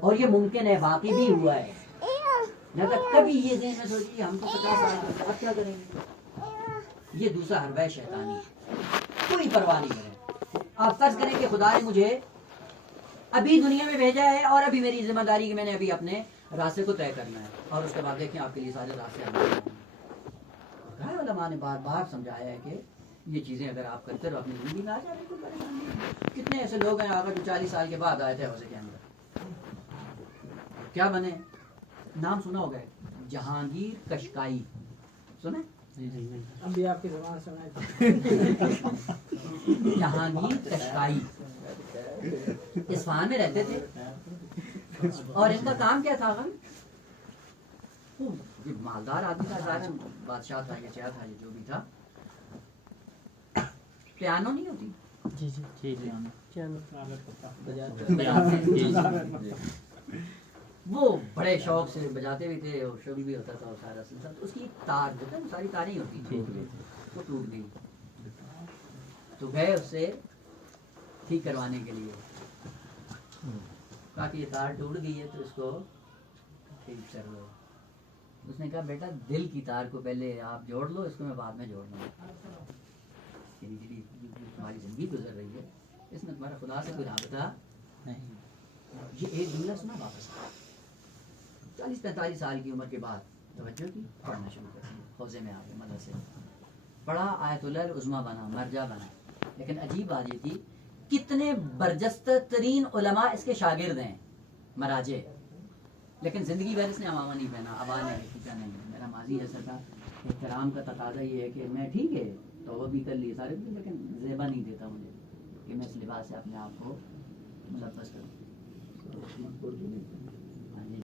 اور یہ ممکن ہے واقعی بھی ہوا ہے نہ تک کبھی یہ ذہن میں سوچیے ہم تو 50 سال کے بعد کیا کریں گے یہ دوسرا حربہ شیطانی کوئی پرواہ نہیں کریں آپ فرض کریں کہ خدا نے مجھے ابھی دنیا میں بھیجا ہے اور ابھی میری ذمہ داری کہ میں نے ابھی اپنے راستے کو طے کرنا ہے اور اس کے بعد دیکھیں آپ کے لیے سارے راستے علماء نے بار بار سمجھایا ہے کہ یہ چیزیں اگر آپ کرتے رہو اپنی زندگی میں آ جائے کوئی پریشانی نہیں کتنے ایسے لوگ ہیں آگے جو 40 سال کے بعد آئے تھے حوضے کے اندر کیا بنے نام سنا ہوگا جہانگیر کشکائی سنے اب بھی آپ کی زبان سنائے جہانگیر کشکائی اصفہان میں رہتے تھے اور ان کا کام کیا تھا مالدار آدمی تھا ظاہر بادشاہ تھا یا کیا تھا یہ جو بھی تھا پیانو نہیں ہوتی وہ بڑے شوق سے بجاتے بھی تھے اور شوق بھی ہوتا تھا سارا سلسلہ تو اس کی تار جو تھا ساری تاریں ہوتی تھی وہ ٹوٹ گئی تو گئے اس سے ٹھیک کروانے کے لیے کہا کہ یہ تار ٹوٹ گئی ہے تو اس کو ٹھیک کر لو اس نے کہا بیٹا دل کی تار کو پہلے آپ جوڑ لو اس کو میں بعد میں جوڑ لوں یعنی تمہاری زندگی گزر رہی ہے اس میں تمہارا خدا سے کوئی رابطہ نہیں یہ ایک جملہ سنا واپس 40-45 سال کی عمر کے بعد توجہ کی پڑھنا شروع کر دیا حوضے میں آ گئے مدرسے پڑھا آیت اللہ عظمیٰ بنا مرجع بنا لیکن عجیب بات یہ تھی کتنے برجستہ ترین علماء اس کے شاگرد ہیں مراجع لیکن زندگی بھر اس نے امامہ نہیں پہنا ابا نے کیا نہیں میرا ماضی ایسا تھا احترام کا تقاضا یہ ہے کہ میں ٹھیک ہے توبہ بھی کر لی سارے لیکن زیبا نہیں دیتا مجھے کہ میں اس لباس سے اپنے آپ کو ملبس کروں